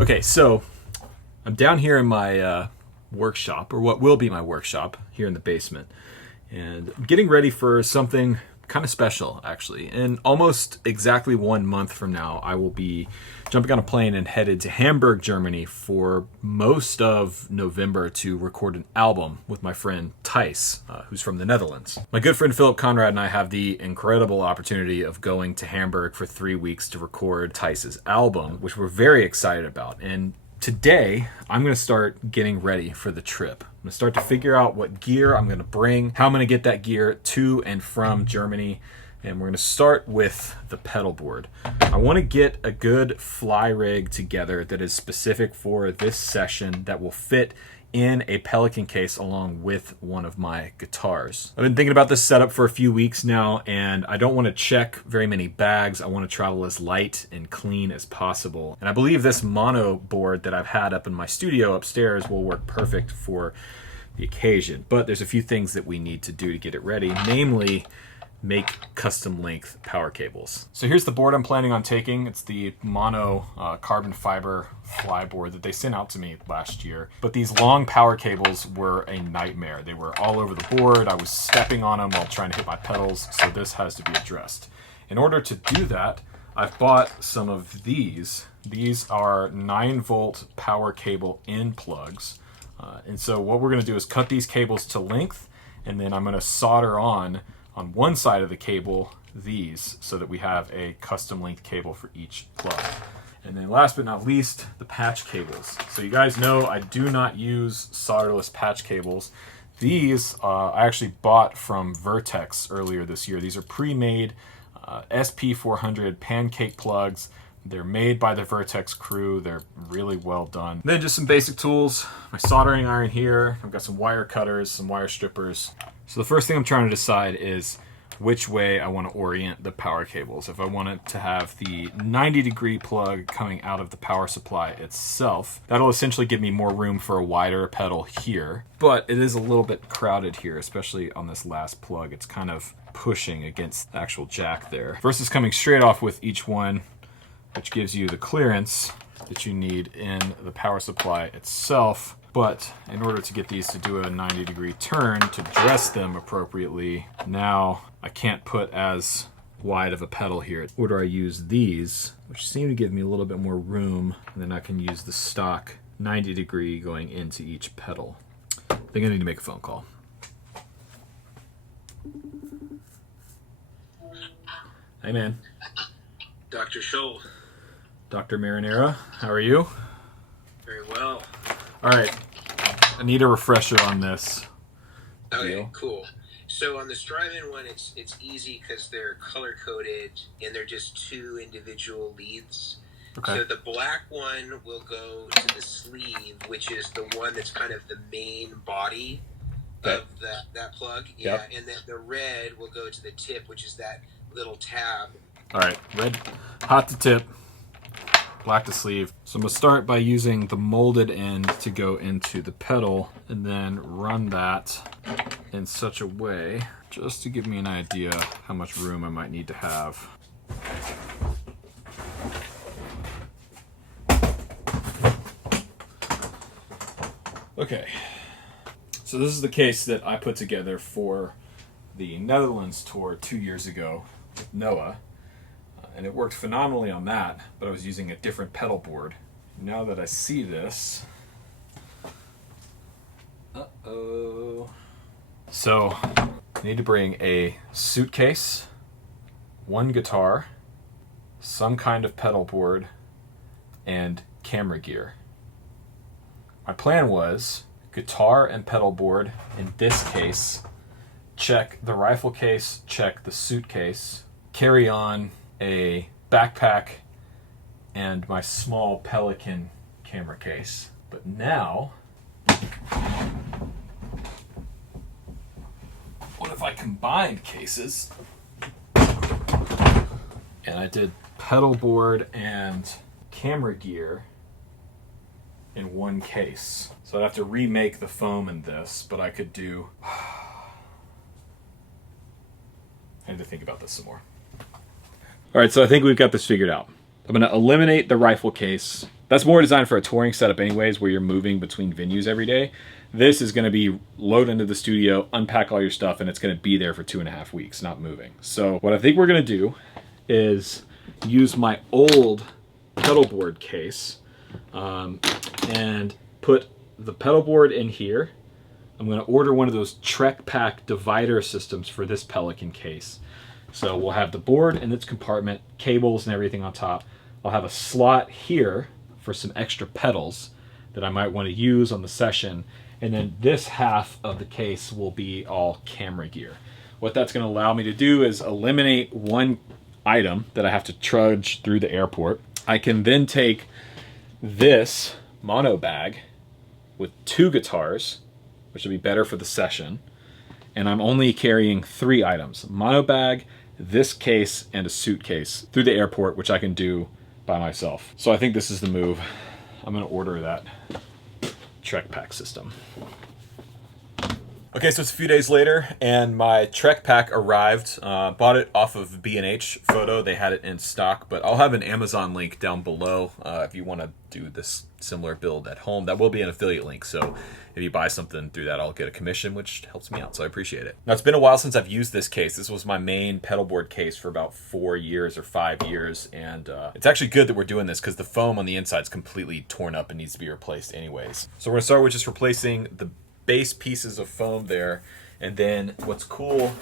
Okay, so I'm down here in my workshop, or what will be my workshop here in the basement, and I'm getting ready for something kind of special, actually. In almost exactly 1 month from now, I will be jumping on a plane and headed to Hamburg, Germany for most of November to record an album with my friend Thijs, who's from the Netherlands. My good friend Philip Conrad and I have the incredible opportunity of going to Hamburg for 3 weeks to record Thijs's album, which we're very excited about. And today, I'm going to start getting ready for the trip. I'm going to start to figure out what gear I'm going to bring, how I'm going to get that gear to and from Germany, and we're going to start with the pedalboard. I want to get a good fly rig together that is specific for this session that will fit in a Pelican case along with one of my guitars. I've been thinking about this setup for a few weeks now, and I don't want to check very many bags. I want to travel as light and clean as possible. And I believe this mono board that I've had up in my studio upstairs will work perfect for the occasion. But there's a few things that we need to do to get it ready, namely make custom length power cables. So here's the board I'm planning on taking. It's the mono carbon fiber fly board that they sent out to me last year. But these long power cables were a nightmare. They were all over the board. I was stepping on them while trying to hit my pedals, so this has to be addressed. In order to do that, I've bought some of these. These are 9-volt power cable end plugs. And so what we're gonna do is cut these cables to length, and then I'm gonna solder on one side of the cable these so that we have a custom length cable for each plug. And then last but not least, the patch cables. So you guys know I do not use solderless patch cables. These I actually bought from Vertex earlier this year. These are pre-made SP400 pancake plugs. They're made by the Vertex crew. They're really well done. Then just some basic tools. My soldering iron here. I've got some wire cutters, some wire strippers. So the first thing I'm trying to decide is which way I want to orient the power cables. If I want it to have the 90-degree plug coming out of the power supply itself, that'll essentially give me more room for a wider pedal here. But it is a little bit crowded here, especially on this last plug. It's kind of pushing against the actual jack there. Versus coming straight off with each one, which gives you the clearance that you need in the power supply itself. But in order to get these to do a 90-degree turn to dress them appropriately, now I can't put as wide of a pedal here. Or I use these, which seem to give me a little bit more room, and then I can use the stock 90-degree going into each pedal. I think I need to make a phone call. Hey man. Dr. Shull. Dr. Marinera, how are you? Very well. All right, I need a refresher on this. Okay, deal. Cool. So on the Strymon one, it's easy because they're color coded and they're just 2 individual leads. Okay. So the black one will go to the sleeve, which is the one that's kind of the main body of that plug. Yeah, yep. And then the red will go to the tip, which is that little tab. All right, red, hot to tip, black to sleeve. So I'm gonna start by using the molded end to go into the pedal and then run that in such a way just to give me an idea how much room I might need to have. Okay, so this is the case that I put together for the Netherlands tour 2 years ago with Noah. And it worked phenomenally on that, but I was using a different pedal board. Now that I see this, so I need to bring a suitcase, 1 guitar, some kind of pedal board, and camera gear. My plan was guitar and pedal board in this case, check the rifle case, check the suitcase, carry on a backpack and my small Pelican camera case. But now, what if I combined cases? And I did pedal board and camera gear in 1 case. So I'd have to remake the foam in this, but I could do... I need to think about this some more. All right, so I think we've got this figured out. I'm going to eliminate the rifle case That's more designed for a touring setup anyways, where you're moving between venues every day. This is going to be load into the studio, unpack all your stuff, and it's going to be there for 2.5 weeks, not moving. So what I think we're going to do is use my old pedalboard case and put the pedalboard in here. I'm going to order one of those Trek Pack divider systems for this Pelican case. So we'll have the board in its compartment, cables and everything on top. I'll have a slot here for some extra pedals that I might want to use on the session. And then this half of the case will be all camera gear. What that's going to allow me to do is eliminate one item that I have to trudge through the airport. I can then take this mono bag with 2 guitars, which will be better for the session. And I'm only carrying 3 items: mono bag, this case, and a suitcase through the airport, which I can do by myself. So I think this is the move. I'm going to order that Trek Pack system. Okay, so it's a few days later, and my Trek Pack arrived. Bought it off of B&H Photo. They had it in stock, but I'll have an Amazon link down below if you want to do this similar build at home. That will be an affiliate link, so if you buy something through that, I'll get a commission, which helps me out, so I appreciate it. Now, it's been a while since I've used this case. This was my main pedalboard case for about 4 years or 5 years, and it's actually good that we're doing this because the foam on the inside is completely torn up and needs to be replaced anyways. So we're going to start with just replacing the base pieces of foam there, and then what's cool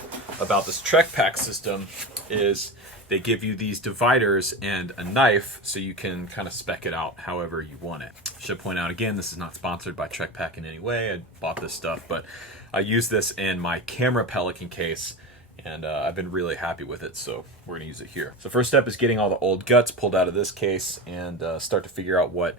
about this Trek Pack system is they give you these dividers and a knife so you can kind of spec it out however you want it. Should point out again, this is not sponsored by Trek Pack in any way. I bought this stuff, but I use this in my camera Pelican case, and I've been really happy with it, so we're gonna use it here. So first step is getting all the old guts pulled out of this case and start to figure out what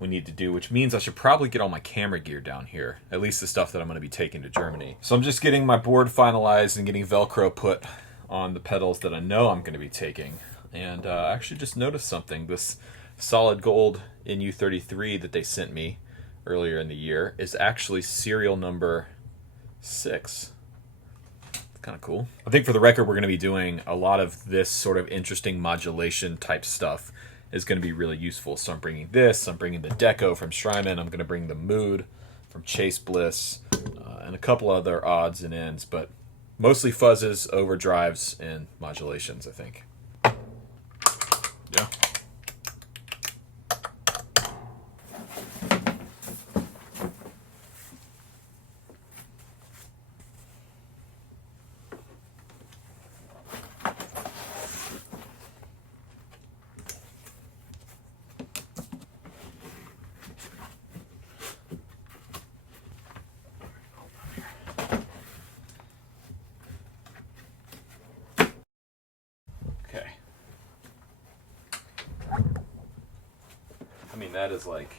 we need to do, which means I should probably get all my camera gear down here, at least the stuff that I'm going to be taking to Germany. So I'm just getting my board finalized and getting Velcro put on the pedals that I know I'm going to be taking. And I actually just noticed something. This solid gold NU33 that they sent me earlier in the year is actually serial number 6. Kind of cool. I think for the record, we're going to be doing a lot of this sort of interesting modulation type stuff is going to be really useful. So I'm bringing this, I'm bringing the Deco from Strymon, I'm going to bring the Mood from Chase Bliss, and a couple other odds and ends, but mostly fuzzes, overdrives, and modulations, I think. Yeah. I mean, that is like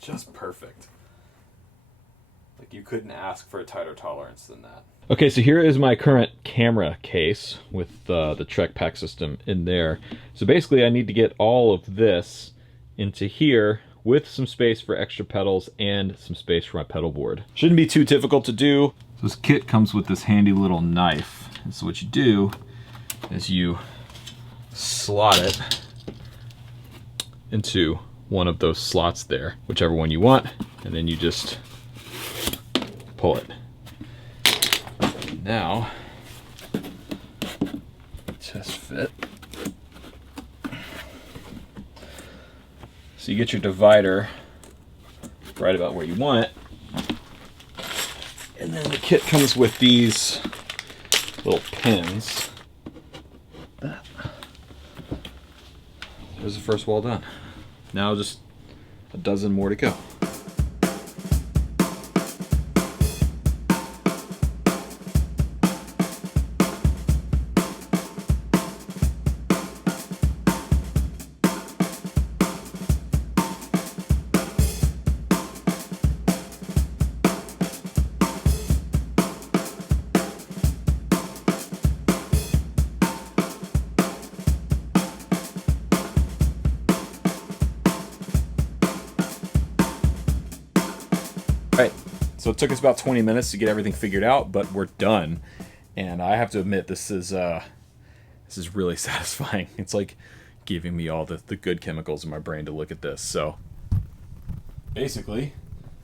just perfect. Like, you couldn't ask for a tighter tolerance than that. Okay, so here is my current camera case with the Trek Pack system in there. So basically I need to get all of this into here with some space for extra pedals and some space for my pedal board. Shouldn't be too difficult to do. So this kit comes with this handy little knife. And so what you do is you slot it into one of those slots there, whichever one you want, and then you just pull it. Now, test fit. So you get your divider right about where you want it, and then the kit comes with these little pins. There's the first wall done. Now just a dozen more to go. Right, so it took us about 20 minutes to get everything figured out, but we're done. And I have to admit, this is This is really satisfying. It's like giving me all the good chemicals in my brain to look at this. So basically,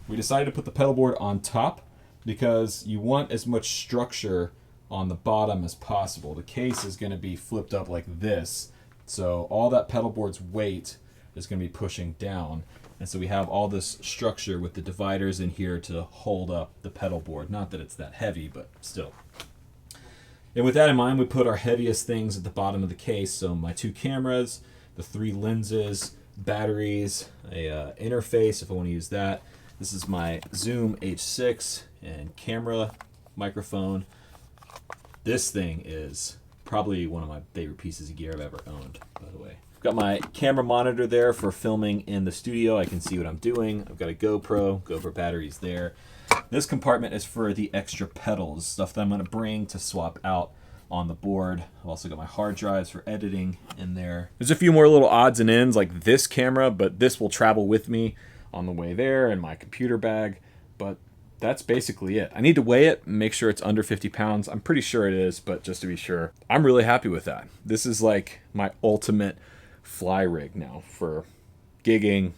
we decided to put the pedal board on top because you want as much structure on the bottom as possible. The case is going to be flipped up like this, so all that pedal board's weight is going to be pushing down, and so we have all this structure with the dividers in here to hold up the pedal board. Not that it's that heavy, but still. And with that in mind, we put our heaviest things at the bottom of the case. So my 2 cameras, the 3 lenses, batteries, a interface if I want to use that. This is my Zoom H6 and camera microphone. This thing is probably one of my favorite pieces of gear I've ever owned, by the way. I've got my camera monitor there for filming in the studio. I can see what I'm doing. I've got a GoPro batteries there. This compartment is for the extra pedals, stuff that I'm going to bring to swap out on the board. I've also got my hard drives for editing in there. There's a few more little odds and ends like this camera, but this will travel with me on the way there in my computer bag. But that's basically it. I need to weigh it and make sure it's under 50 pounds. I'm pretty sure it is, but just to be sure, I'm really happy with that. This is like my ultimate fly rig now for gigging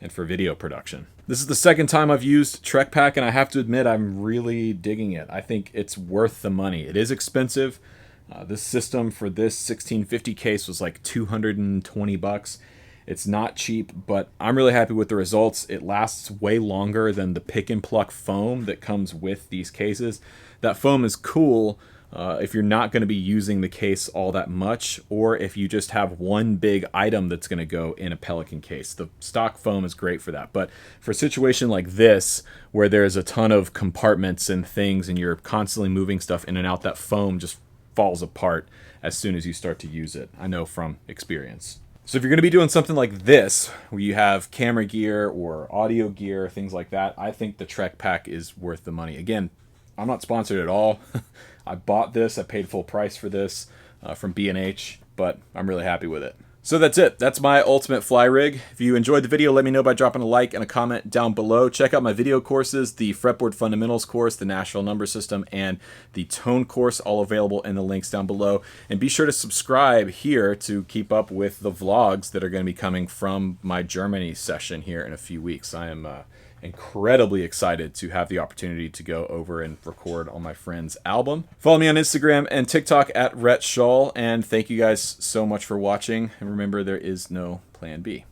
and for video production. This is the second time I've used Trek Pack, and I have to admit I'm really digging it. I think it's worth the money. It is expensive. This system for this 1650 case was like 220 bucks. It's not cheap, but I'm really happy with the results. It lasts way longer than the pick and pluck foam that comes with these cases. That foam is cool if you're not going to be using the case all that much, or if you just have one big item that's going to go in a Pelican case. The stock foam is great for that. But for a situation like this, where there's a ton of compartments and things and you're constantly moving stuff in and out, that foam just falls apart as soon as you start to use it. I know from experience. So if you're going to be doing something like this, where you have camera gear or audio gear, things like that, I think the Trek Pack is worth the money. Again, I'm not sponsored at all. I bought this. I paid full price for this from B&H, but I'm really happy with it. So that's it. That's my ultimate fly rig. If you enjoyed the video, let me know by dropping a like and a comment down below. Check out my video courses, the Fretboard Fundamentals course, the Nashville Number System, and the Tone course, all available in the links down below. And be sure to subscribe here to keep up with the vlogs that are going to be coming from my Germany session here in a few weeks. I am incredibly excited to have the opportunity to go over and record on my friend's album. Follow me on Instagram and TikTok at Rhett Shull, and thank you guys so much for watching. And remember, there is no plan B.